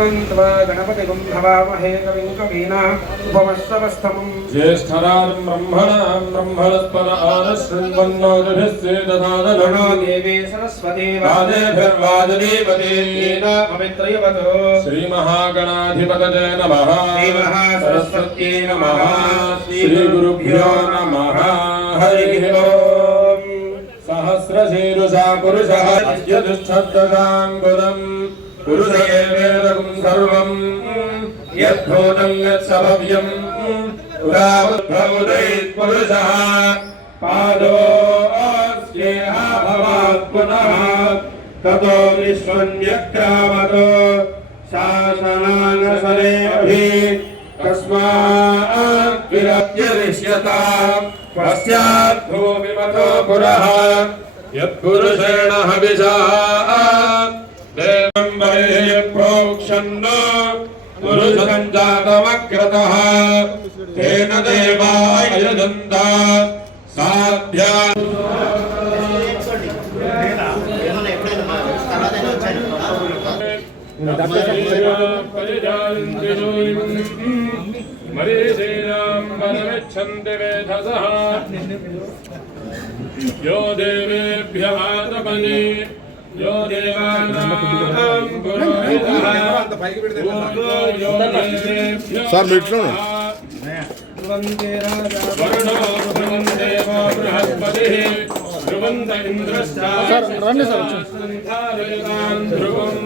गणपतिगुं भवामहे कविं कवीना उपमश्रवस्तमं ज्येष्ठराजं ब्रह्मणां ब्रह्मणस्पद आनशृण्वन्नोतिभिस्सेदधादनो देवी सरस्वती वादेभिर्वाजनीपति पवित्रयवतो श्रीमहागणाधिपतये नमः सरस्वत्यै नमः श्रीगुरुभ्यो नमः हरिः ओम् सहस्रशीरुषा पुरुषः यदुच्छद्ददाम्बुदम् पुरुषेवेदं सर्वं यद्भूतं यत्सभव्यं पुरावद्भवुदैः पुरुषः पादोऽस्येह भवात् पुनः ततो विश्वं व्यक्रामतो शासनानसरेऽभि तस्मात् विरज्यविष्यताम् पश्चात् भूमिमतो पुरः यत्पुरुषेण हविषा देवं प्रोक्षन्न पुरुषं जातमक्रतः तेन देवायजन्ता साध्या यो देवेभ्यः तपने यो देवानां पुरोहितः सर मिट्लो वरुणो देवो बृहस्पतिः ध्रुवन्त इन्द्रश्चारयतान् ध्रुवम्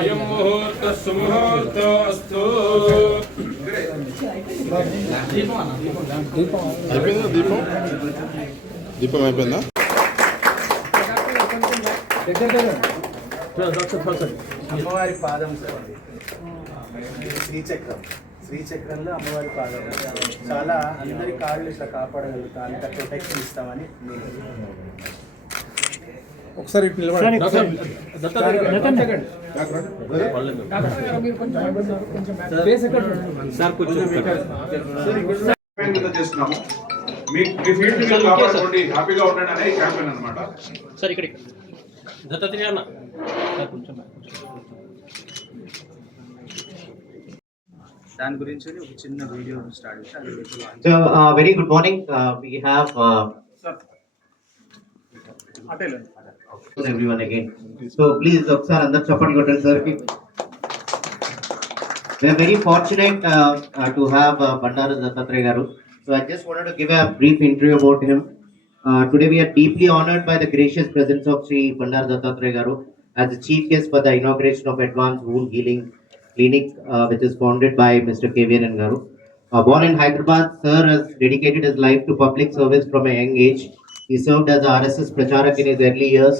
अयं मुहूर्तः सुमुहूर्तो अस्तु దీపం అయిపోయిందా అమ్మవారి పాదం శ్రీచక్రంలో అమ్మవారి పాదం చాలా అందరి కాళ్ళు ఇట్లా కాపాడగలుగుతాం అంత ప్రొటెక్షన్ ఇస్తామని ఒకసారి చేస్తున్నాము మీ ఫీల్డ్ కాపాడుకోండి హ్యాపీగా ఉండండి అనే క్యాంపెయిన్ అన్నమాట. సార్ ఇక్కడ దాని గురించి ఒక చిన్న వీడియో స్టార్ట్ చేసి So very good morning. We have everyone again. So please, sir, andar chapati kottandi sir ki. We are very fortunate to have Bandara Dattatreya garu. So I just wanted to give a brief intro about him. Today we are deeply honored by the gracious presence of Sri Bandara Dattatreya garu as the chief guest for the inauguration of Advanced Wound Healing Clinic, which is founded by Mr. KVN garu. Born in Hyderabad, sir has dedicated his life to public service from a young age. He served as a RSS Pracharak in his early years,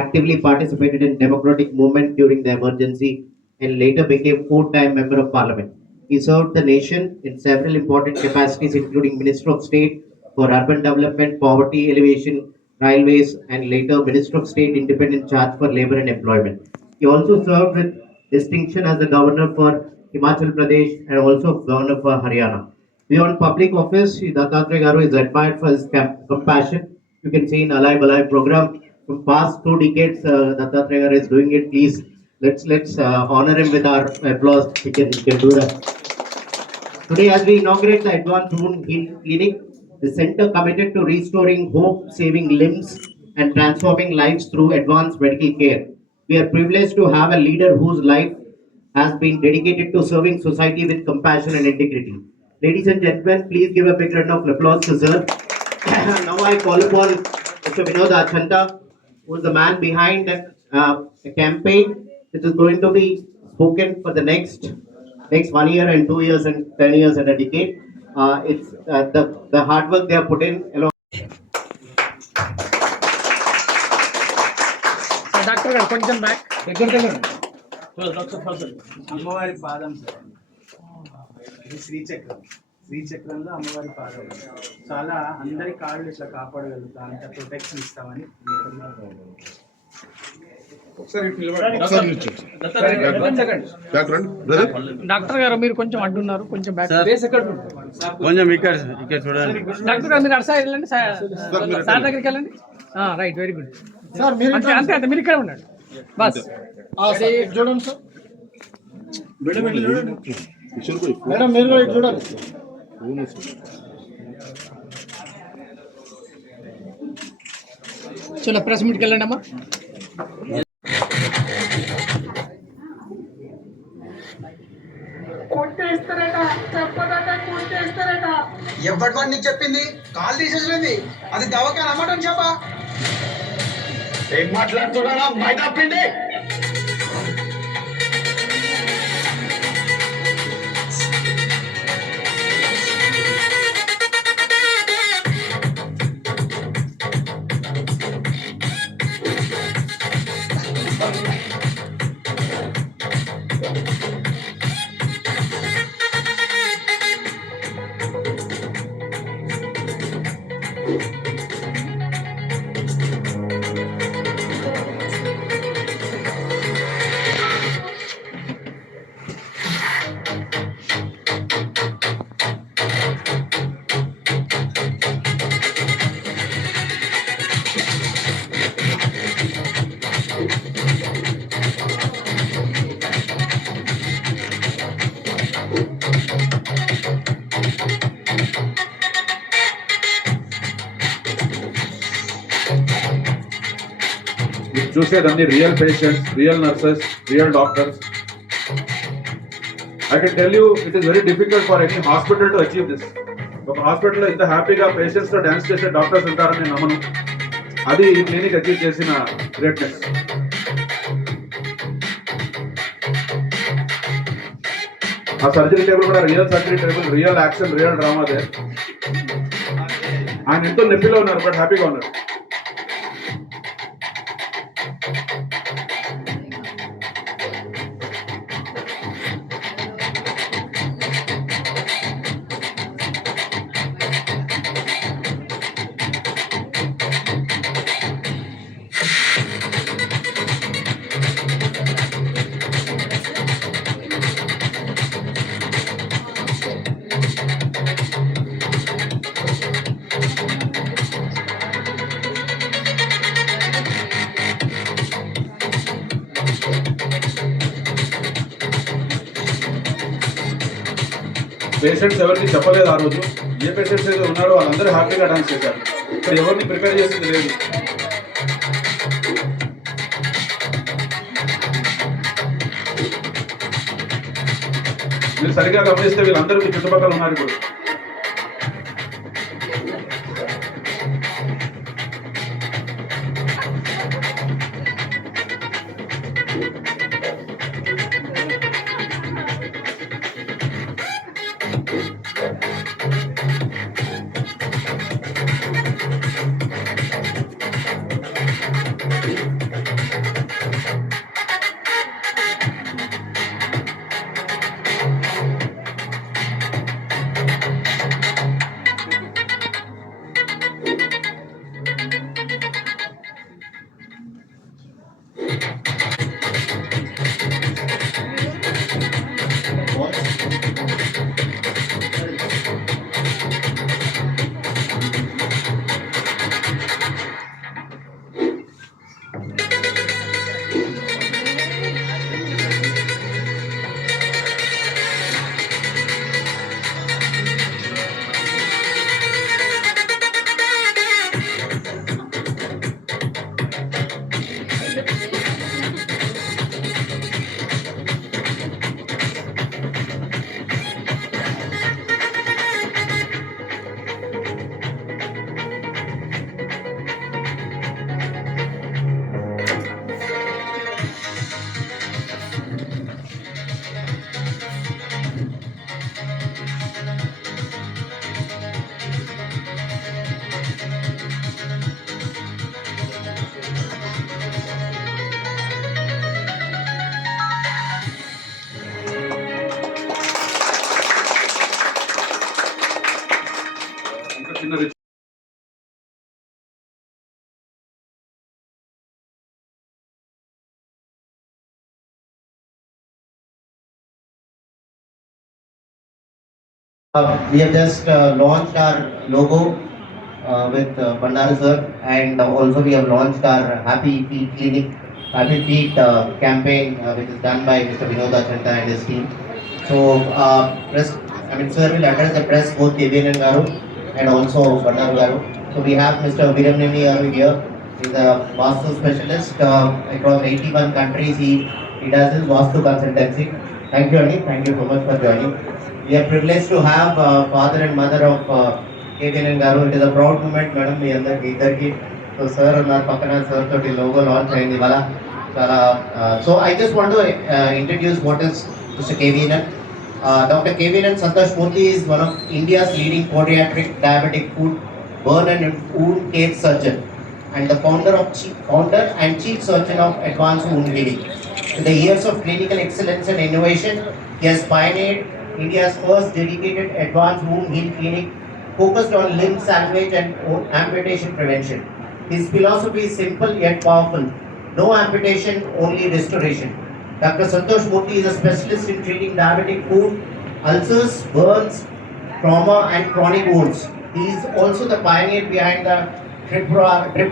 actively participated in democratic movement during the emergency, and later became four-time member of parliament. He served the nation in several important capacities, including Minister of State for Urban Development, Poverty Alleviation, Railways, and later Minister of State Independent Charge for Labour and Employment. He also served with distinction as the Governor for Himachal Pradesh and also Governor for Haryana. Beyond public office, Sri Dattatreya garu is admired for his compassion. You can see in Alive Alive program from past 2 decades, Dattatreya garu is doing it. Please, let's honor him with our applause. He can do that. Today, as we inaugurate the Advanced Wound Healing Clinic, the center committed to restoring hope, saving limbs, and transforming lives through advanced medical care. We are privileged to have a leader whose life has been dedicated to serving society with compassion and integrity. Ladies and gentlemen, please give a big round of applause to sir. Now I call upon Mr. Vinod Achanta, who is the man behind a campaign which is going to be spoken for the next 1 year and 2 years and 10 years and a decade. It's the hard work they have put in along. Doctor గారు కొంచెం back అమ్మవారి పాదం ఇది శ్రీచక్రంలో అమ్మవారి పాదం చాలా అందరి కాళ్ళు ఇట్లా కాపాడగలుగుతాం అంత ప్రొటెక్షన్ ఇస్తామని డాక్టర్ గారు మీరు కొంచెం అడ్డున్నారు, కొంచెం బ్యాక్ కొంచెం ఇక్కడ చూడండి. డాక్టర్ గారు మీరు అటు సైడ్ వెళ్ళండి, సార్ దగ్గరికి వెళ్ళండి. Right, very good sir. అంతే అంతే, మీరు ఇక్కడ ఉండండి బస్. చూడండి సార్. మేడం మీరు కూడా ఇటు చూడాలి. చలో ప్రెస్ మీట్కి వెళ్ళండి అమ్మా. ఎవరితో నీకు చెప్పింది? కాల్ తీసేసింది. అది దవాఖాన అమ్మటం చెప్పా. ఏం మాట్లాడుతున్నా మైదా పిండి. చూసేదన్ని real patients, real nurses, real doctors. I can tell you it is very difficult for any hospital to achieve this. ఒక హాస్పిటల్లో ఇంత హ్యాపీగా పేషెంట్స్ తో డాన్స్ చేసే డాక్టర్స్ ఉంటారని నేను నమ్మను. అది ఈ క్లినిక్ అచీవ్ చేసిన గ్రేట్నెస్. ఆ సర్జరీ టేబుల్ కూడా real surgery table, real action, real drama they. ఆయన ఎంతో నొప్పిలో ఉన్నారు బట్ హ్యాపీగా ఉన్నారు. పేషెంట్స్ ఎవరికి చెప్పలేదు ఆ రోజు. ఏ పేషెంట్స్ అయితే ఉన్నారో వాళ్ళందరూ హ్యాపీగా డాన్స్ చేశారు. ఇక్కడ ఎవరిని ప్రిపేర్ చేసింది లేదు. మీరు సరిగ్గా గమనిస్తే వీళ్ళందరూ మీ చుట్టుపక్కల ఉన్నారు ఇప్పుడు. We have just launched our logo with Bandara sir, and also we have launched our Happy Feet Clinic Happy Feet campaign, which is done by Mr. Vinod Achanta and his team. So, sir will address the press, both KVN Garu and also Bandaru Garu. So we have Mr. Viramnemi Garu here. He's a Vastu specialist across 81 countries. He does his Vastu consultancy. Thank you, Ani. Thank you so much for joining. We are privileged to have father and mother of KVN Garu. It is a proud moment, madam. We are the so sir and Pakana sir to the logo launch in Nivala. So I just want to introduce what is Mr. KVN. Dr. KVN Santosh Murthy is one of India's leading podiatric diabetic food, burn and wound care surgeon, and the founder and chief surgeon of Advanced Wound Healing. With the years of clinical excellence and innovation, he has pioneered India's first dedicated advanced wound heal clinic focused on limb salvage and amputation prevention. His philosophy is simple yet powerful. No amputation, only restoration. Dr. Santosh Murthy is a specialist in treating diabetic foot, ulcers, burns, trauma and chronic wounds. He is also the pioneer behind the Triple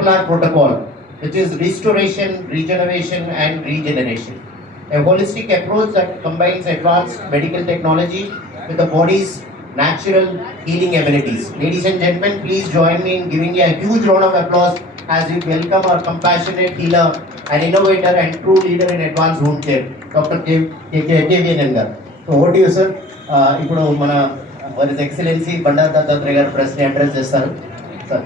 R protocol, which is restoration, regeneration and regeneration. A holistic approach that combines advanced medical technology with the body's natural healing abilities. Ladies and gentlemen, please join me in giving a huge round of applause as we welcome our compassionate healer, an innovator and true leader in advanced wound care, Dr. KVN Garu. So over to you, sir. Ippudu mana His Excellency Bandaru Dattatreya garu press ni address chestaru. Sir.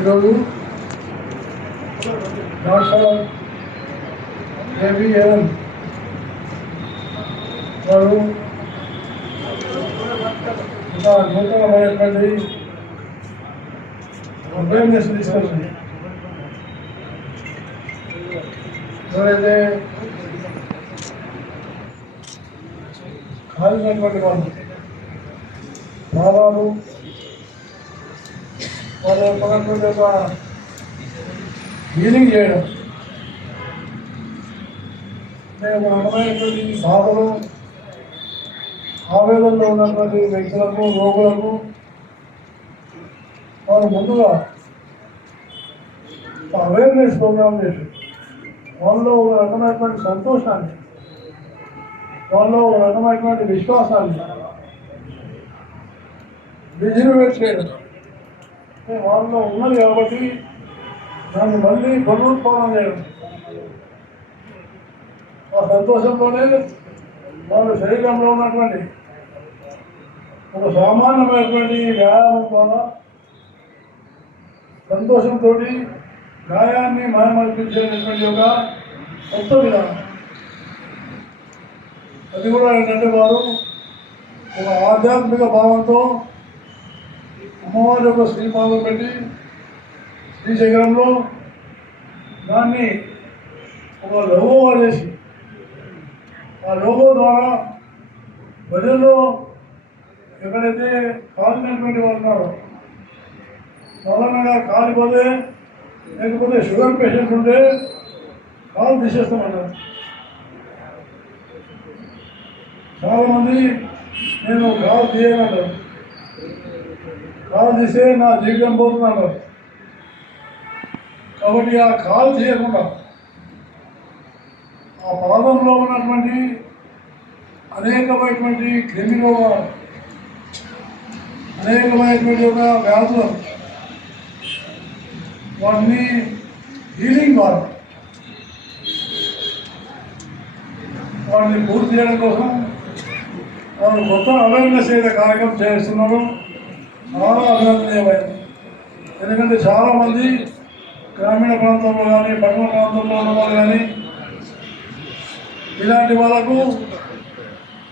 ఈరోజు doctor KVN వారు ఒక నూతనమైనటువంటి awareness తీసుకొచ్చింది. ఎవరైతే కాలినటువంటి వాళ్ళు భావాలు వాళ్ళ యొక్క హీలింగ్ చేయడం ఒక రకమైనటువంటి బాధలు ఆవేదనలో ఉన్నటువంటి వ్యక్తులకు రోగులకు వారు ముందుగా అవేర్నెస్ ప్రోగ్రామ్ చేసి వాళ్ళలో ఒక రకమైనటువంటి సంతోషాన్ని, వాళ్ళలో ఒక రకమైనటువంటి విశ్వాసాన్ని విజృంభింప చేయడం వాళ్ళలో ఉన్నది కాబట్టి దాన్ని మళ్ళీ పునరుత్పాదన చేయడం. ఆ సంతోషంలోనే వాళ్ళ శరీరంలో ఉన్నటువంటి ఒక సామాన్యమైనటువంటి వ్యాయామం ద్వారా సంతోషంతో గాయాన్ని మాయమర్పించేటటువంటి ఒక కొత్త విధానం. అది కూడా ఏంటంటే వారు ఒక ఆధ్యాత్మిక భావంతో అమ్మవారి యొక్క శ్రీపాదం పెట్టి శ్రీశైలంలో దాన్ని ఒక లోగోగా చేసి ఆ లోగో ద్వారా ప్రజల్లో ఎక్కడైతే కాలినటువంటి వాళ్ళు ఉన్నారో, సాధారణంగా కాలిపోతే లేకపోతే షుగర్ పేషెంట్స్ ఉంటే కాలు తీసేస్తామన్నారు. చాలామంది నేను కాలు తీయగలను, కాలు తీసే నా జీవితం పోతున్నాను. కాబట్టి ఆ కాలు తీయకుండా ఆ పాదంలో ఉన్నటువంటి అనేకమైనటువంటి క్రిమి రోగాలు, అనేకమైనటువంటి ఒక వ్యాధులు వాటిని హీలింగ్ ద్వారా వాటిని పూర్తి చేయడం కోసం వాళ్ళు మొత్తం అవేర్నెస్ అయితే కార్యక్రమం చేస్తున్నారు. చాలా అభినందనీయమైంది. ఎందుకంటే చాలామంది గ్రామీణ ప్రాంతంలో కానీ పట్టణ ప్రాంతంలో ఉన్న వాళ్ళు కానీ ఇలాంటి వాళ్ళకు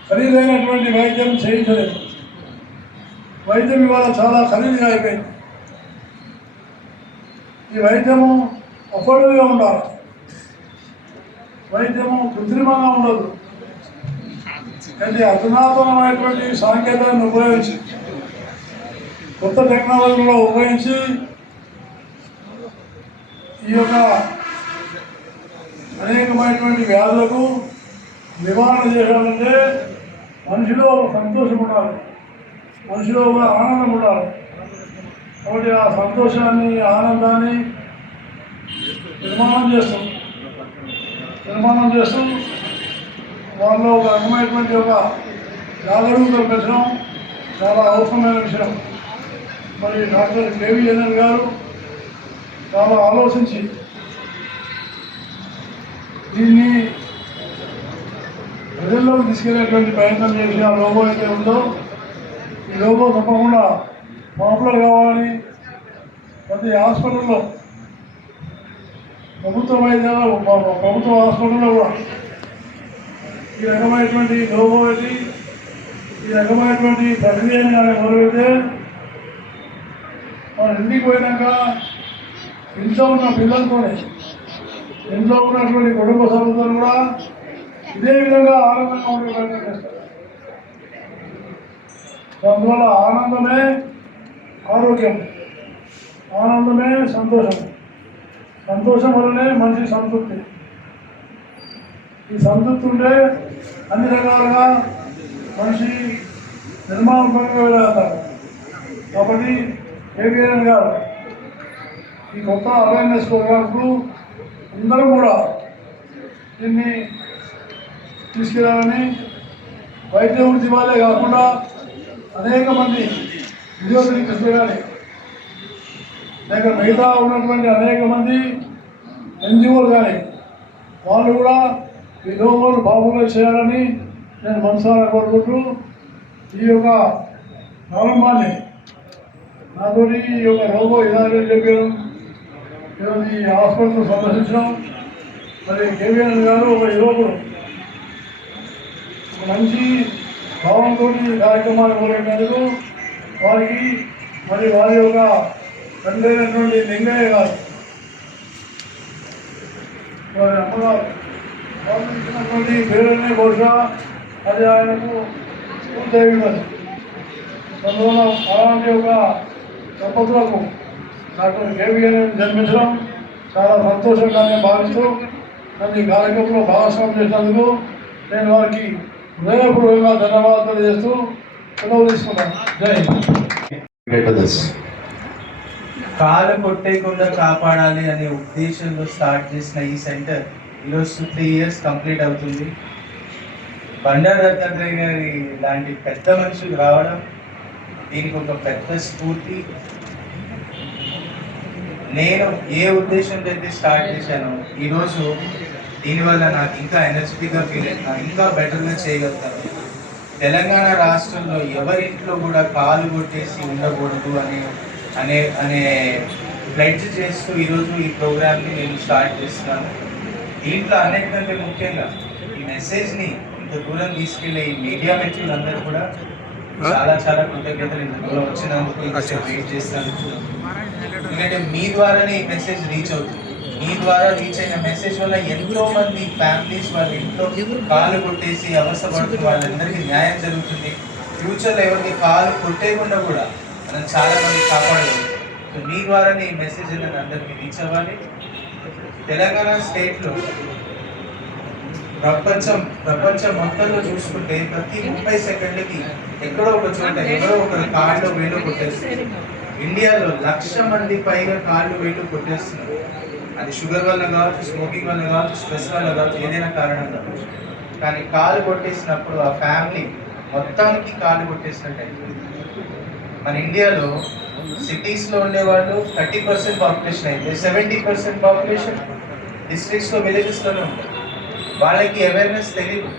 ఖరీదైనటువంటి వైద్యం చేయించలేదు. వైద్యం ఇవాళ చాలా ఖరీదుగా అయిపోయింది. ఈ వైద్యము అఫోర్డబుల్గా ఉండాలి, వైద్యము కృత్రిమంగా ఉండదు. అయితే అధునాతనమైనటువంటి సాంకేతికతను ఉపయోగించి, కొత్త టెక్నాలజీలో ఉపయోగించి ఈ యొక్క అనేకమైనటువంటి వ్యాధులకు నివారణ చేయాలంటే మనిషిలో ఒక సంతోషం ఉండాలి, మనిషిలో ఒక ఆనందం ఉండాలి. కాబట్టి ఆ సంతోషాన్ని ఆనందాన్ని నిర్మాణం చేస్తూ వాళ్ళలో ఒక రకమైనటువంటి ఒక జాగరూకత పెంచడం చాలా అవసరమైన విషయం. మరి డాక్టర్ కేవీఎన్ఎల్ గారు చాలా ఆలోచించి దీన్ని ప్రజల్లోకి తీసుకెళ్లేటువంటి ప్రయత్నం చేసి ఆ లోగో అయితే ఉందో ఈ లోగో తప్పకుండా పాపులర్ కావాలని ప్రతి హాస్పిటల్లో ప్రభుత్వ వైద్యాలు ప్రభుత్వ హాస్పిటల్లో కూడా ఈ రకమైనటువంటి లోగో పెట్టి ఈ రకమైనటువంటి ప్రక్రియని కానీ మొదలైతే మన ఇంటికి పోయినాక ఇంట్లో ఉన్న పిల్లలతోనే ఇంట్లో ఉన్నటువంటి కుటుంబ సభ్యులతో కూడా ఇదే విధంగా ఆనందంగా ఉండే ప్రయత్నం చేస్తారు. అందువల్ల ఆనందమే ఆరోగ్యం, ఆనందమే సంతోషం, సంతోషం వల్లనే మనిషి సంతృప్తి. ఈ సంతృప్తి ఉంటే అన్ని రకాలుగా మనిషి నిర్మాణంగా వెళ్ళగలుగుతారు. కాబట్టి కేవీఎన్ గారు ఈ కొత్త అవేర్నెస్ ప్రోగ్రామ్కు అందరూ కూడా దీన్ని తీసుకెళ్ళాలని, వైద్య వృత్తి వాళ్ళే కాకుండా అనేక మంది ఫిజియోథెరపిస్టులు కానీ లేక మిగతా ఉన్నటువంటి అనేక మంది ఎన్జిఓలు కానీ వాళ్ళు కూడా ఈ లోగోలు పాపులర్ చేయాలని నేను మనసారా కోరుకుంటూ ఈ యొక్క ప్రారంభాన్ని నాతోటి ఈ యొక్క లోగో ఇనాగ్రేట్ చేయడం, ఈరోజు ఈ హాస్పిటల్ సందర్శించడం, మరి కేవీఎన్ గారు ఒక యువకుడు ఒక మంచి భావంతో కార్యక్రమాలు మొదలైనందుకు వారికి మరి వారి యొక్క తండ్రి అయినటువంటి లింగయ్య గారు వారి అమ్మగారు వాళ్ళు ఇచ్చినటువంటి పేరుని బహుశా అది ఆయనకు పూర్తి ఉండదు. అందువల్ల అలాంటి ఒక దంపతులకు డాక్టర్ కేవీఎన్ జన్మించడం చాలా సంతోషంగా నేను భావిస్తూ నన్ను ఈ కార్యక్రమంలో భాగస్వామ్యం చేసినందుకు నేను వారికి హృదయపూర్వకంగా ధన్యవాదాలు తెలియజేస్తూ సెలవు తీసుకున్నాను. జై హింద్. కాలు కొట్టేయకుండా కాపాడాలి అనే ఉద్దేశంలో స్టార్ట్ చేసిన ఈ సెంటర్ ఈరోజు 3 years కంప్లీట్ అవుతుంది. బండారు దత్తాత్రేయ గారి లాంటి పెద్ద మనుషులు రావడం దీనికి ఒక పెద్ద స్ఫూర్తి. నేను ఏ ఉద్దేశంతో అయితే స్టార్ట్ చేశానో ఈరోజు దీనివల్ల నాకు ఇంకా ఎనర్జెటిక్గా ఫీల్ అవుతున్నాను, ఇంకా బెటర్గా చేయగలుగుతాను. తెలంగాణ రాష్ట్రంలో ఎవరింట్లో కూడా కాలు కొట్టేసి ఉండకూడదు అనే ప్లెడ్జ్ చేస్తూ ఈరోజు ఈ ప్రోగ్రామ్ని నేను స్టార్ట్ చేస్తున్నాను. దీంట్లో అన్నిటికంటే ముఖ్యంగా ఈ మెసేజ్ని ఇంత దూరం తీసుకెళ్లే ఈ మీడియా మిత్రులందరూ కూడా చాలా చాలా కృతజ్ఞతలు. ఇంత దూరం వచ్చినందుకు, వెయిట్ చేసినందుకు. ఎందుకంటే మీ ద్వారానే ఈ మెసేజ్ రీచ్ అవుతుంది. మీ ద్వారా రీచ్ అయిన మెసేజ్ వల్ల ఎంతో మంది ఫ్యామిలీస్ వాళ్ళ ఇంట్లో కాలు కొట్టేసి అవసరపడుతున్న వాళ్ళందరికీ న్యాయం జరుగుతుంది. ఫ్యూచర్లో ఎవరికి కాలు కొట్టేయకుండా కూడా మనం చాలా మంది కాపాడగలం. సో మీ ద్వారానే ఈ మెసేజ్ అందరికీ రీచ్ అవ్వాలి. తెలంగాణ స్టేట్లో ప్రపంచం మొత్తంలో చూసుకుంటే ప్రతి 30 సెకండ్లకి ఎక్కడో ఒక చోట ఎవరో ఒకరు కాళ్ళు వేలు కొట్టేస్తున్నారు. ఇండియాలో 1,00,000 మంది పైగా కాళ్ళు వేలు కొట్టేస్తున్నారు. అది షుగర్ వల్ల కావచ్చు, స్మోకింగ్ వల్ల కావచ్చు, స్ట్రెస్ వల్ల కావచ్చు, ఏదైనా కారణం కావచ్చు. కానీ కాలు కొట్టేసినప్పుడు ఆ ఫ్యామిలీ మొత్తానికి కాలు కొట్టేసినట్టు అవుతుంది. మన ఇండియాలో సిటీస్లో ఉండేవాళ్ళు 30% పాపులేషన్ అయితే 70% పాపులేషన్ డిస్ట్రిక్ట్స్లో, విలేజెస్లోనే ఉంటారు. వాళ్ళకి అవేర్నెస్ తెలియదు.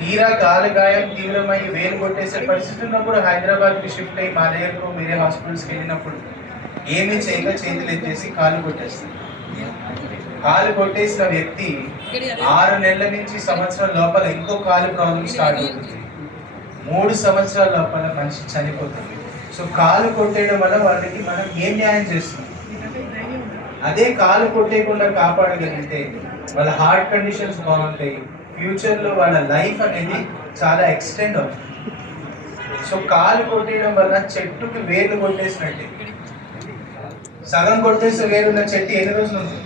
తీరా కాలు గాయం తీవ్రమై వేలు కొట్టేసే పరిస్థితి ఉన్నప్పుడు హైదరాబాద్కి షిఫ్ట్ అయ్యి మా దగ్గరకు వేరే హాస్పిటల్స్కి వెళ్ళినప్పుడు ఏమీ చేయగా చేతులు ఎత్తేసి కాలు కొట్టేస్తారు. కాలు కొట్టేసిన వ్యక్తి 6 నెలల నుంచి సంవత్సరం లోపల ఇంకో కాలు ప్రాబ్లం స్టార్ట్ అవుతుంది. 3 సంవత్సరాల లోపల మనిషి చనిపోతుంది. సో కాలు కొట్టేయడం వల్ల వాళ్ళకి మనం ఏం న్యాయం చేస్తున్నాం? అదే కాలు కొట్టేయకుండా కాపాడగలిగితే వాళ్ళ హార్ట్ కండిషన్స్ బాగుంటాయి. ఫ్యూచర్లో వాళ్ళ లైఫ్ అనేది చాలా ఎక్స్టెండ్ అవుతుంది. సో కాలు కొట్టేయడం వల్ల చెట్టుకి వేలు కొట్టేసినట్టే. సగం కొట్టేస్తే వేరున్న చెట్టు ఎన్ని రోజులు ఉంటుంది?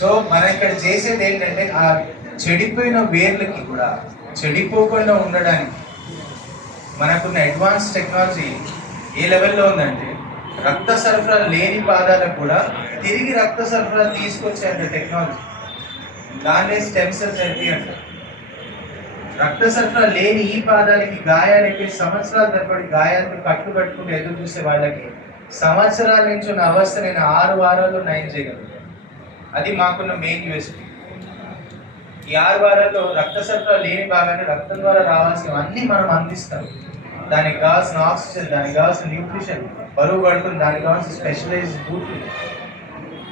సో మనం ఇక్కడ చేసేది ఏంటంటే ఆ చెడిపోయిన వేర్లకి కూడా చెడిపోకుండా ఉండడానికి మనకున్న అడ్వాన్స్ టెక్నాలజీ ఏ లెవెల్లో ఉందంటే రక్త సరఫరా లేని పాదాలకు కూడా తిరిగి రక్త సరఫరా తీసుకొచ్చేంత టెక్నాలజీ. దాన్నే స్టెమ్ సెల్ థెరపీ అంటారు. రక్త సరఫరా లేని ఈ పాదాలకి గాయాలకి సంవత్సరాల తరబడి గాయాలను కట్టుకుంటూ ఎదురు చూసే వాళ్ళకి సంవత్సరాల నుంచి ఉన్న అవస్థ నేను 6 వారాల్లో నయం చేయగలను. అది మాకున్న మెయిన్ యూఎస్పీ. ఈ 6 వారాల్లో రక్త సరఫరా లేని భాగాన్ని రక్తం ద్వారా రావాల్సినవన్నీ మనం అందిస్తాం. దానికి కావాల్సిన ఆక్సిజన్, దానికి కావాల్సిన న్యూట్రిషన్, బరువు పడుతుంది, దానికి కావాల్సిన స్పెషలైజ్డ్ బూట్లు,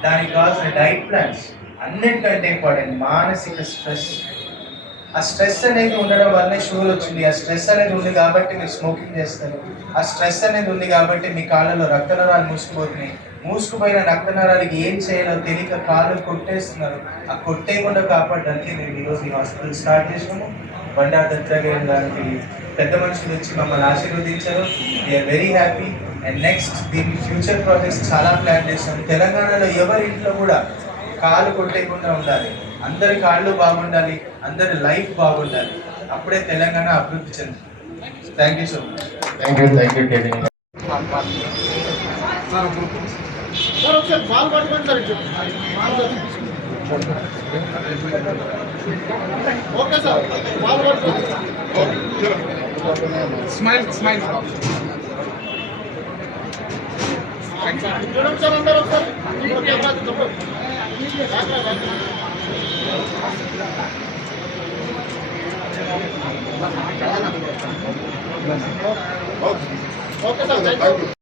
దానికి కావాల్సిన డైట్ ప్లాన్స్, అన్నిటికంటే ఇంపార్టెంట్ మానసిక స్ట్రెస్. ఆ స్ట్రెస్ అనేది ఉండడం వల్లనే షుగర్ వచ్చింది. ఆ స్ట్రెస్ అనేది ఉంది కాబట్టి మీరు స్మోకింగ్ చేస్తారు. ఆ స్ట్రెస్ అనేది ఉంది కాబట్టి మీ కాళ్ళలో రక్తనరాలు మూసుకుపోతున్నాయి. మూసుకుపోయిన రక్తనరాలకి ఏం చేయాలో తెలియక కాళ్ళు కొట్టేస్తున్నారు. ఆ కొట్టేయకుండా కాపాడడానికి మేము ఈరోజు ఈ హాస్పిటల్ స్టార్ట్ చేసినాము. బండారు దత్తాత్రేయ గారికి పెద్ద మనుషులు వచ్చి మమ్మల్ని ఆశీర్వదించారు. We're very happy. And next దీని ఫ్యూచర్ ప్రాజెక్ట్స్ చాలా ప్లాన్ చేసాం. తెలంగాణలో ఎవరి ఇంట్లో కూడా కాళ్ళు కొట్టేయకుండా ఉండాలి. అందరి కాళ్ళు బాగుండాలి, అందరి లైఫ్ బాగుండాలి. అప్పుడే తెలంగాణ అభివృద్ధి చెందుతుంది. Thank you so much. Thank you KT. Okay sir, smile smile sir అందరూ ఒకసారి ఓకే సార్, థ్యాంక్ యూ.